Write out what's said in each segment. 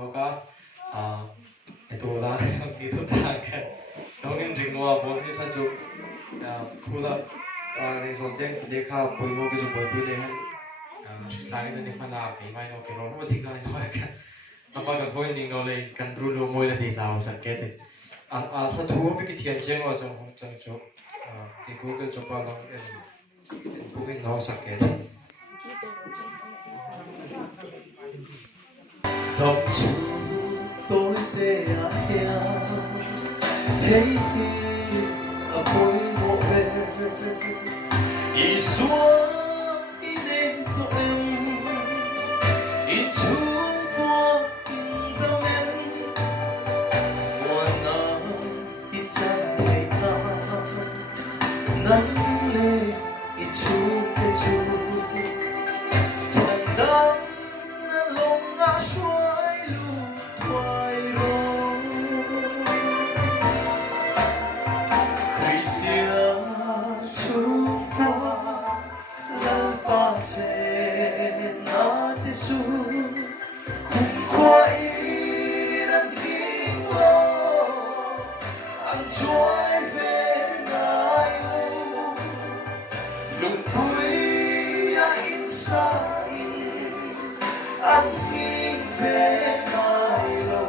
Boga ito na dito takan Dongin ringwa bon ni sanju khula ni sonjeng dekha poimo ke jo boibu le han tangin ni phana ke mai no ke ro no thik ngai no ka apa ka khoi ning no le kan ru lo moi le di lao san ke te sa thu bi ki thiam jeng wa jong hong chang chu ki google cho pa lo en bugin no sa ke đọc chú tôi tê hea hey ở cuối mộ về y xuống y đến tụi em y chung qua in tâm em mùa nắng y chẳng thấy ta nắng lên y chung tê chung chẳng đau lòng ngã xuôi lưu thoại rồi Christia chung qua lâu ba sẽ na te chung cùng qua đang kinh lo anh trôi về ngài lâu lùng cuối in xa anh nghiêng về ngài lâu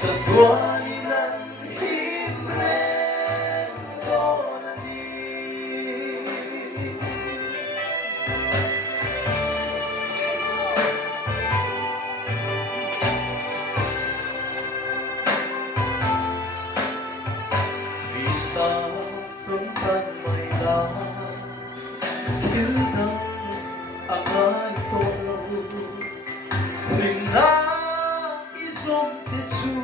giật qua đi nắng hiếm rên con đi vì sao không tan mây lá thiếu nắng ang ay tolo hình na izom te chu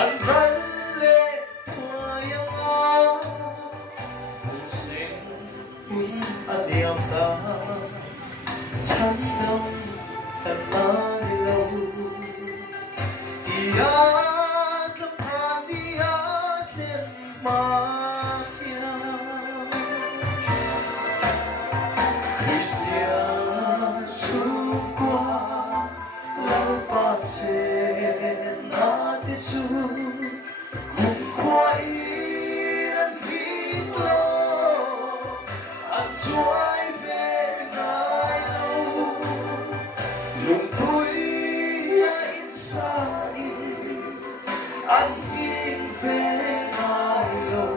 an ran le thoyang a hong sen un adiam ta chan dam tan na ni lo dia tlap han dia tlem ma na te chu cùng qua đang kinh lo anh trôi về ngài lâu lùng cuối in xa in anh nghiêng về ngài lâu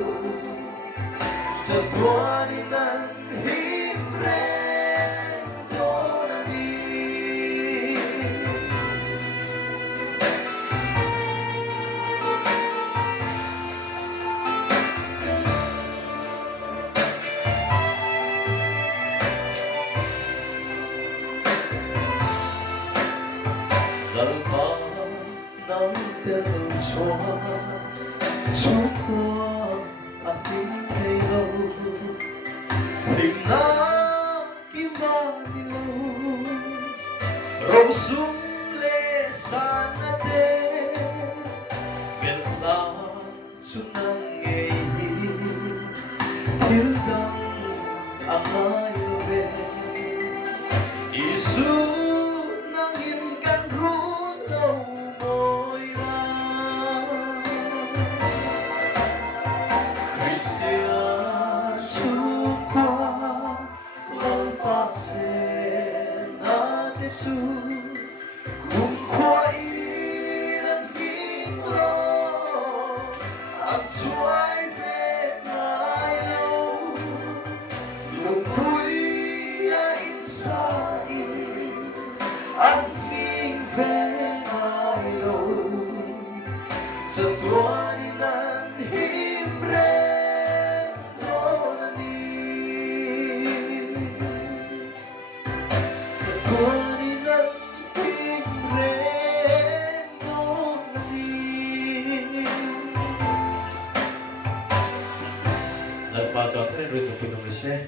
chợt qua đi nắng hiếm rên đó đã đi lần ba nắng tên lâu xóa chút qua tiếng thấy lâu hình na kim ba đi lâu râu sung lê san na te biển ta sung nang nghe thiếu đắng ai về Isu cùng qua đang kinh lo anh trôi về ngài lâu lùng cuối in xa in anh nghiêng về ngài lâu chợt qua đi nắng hiếm rên đó là đi chợt qua Lần ba cho thế nên rừng của mình sẽ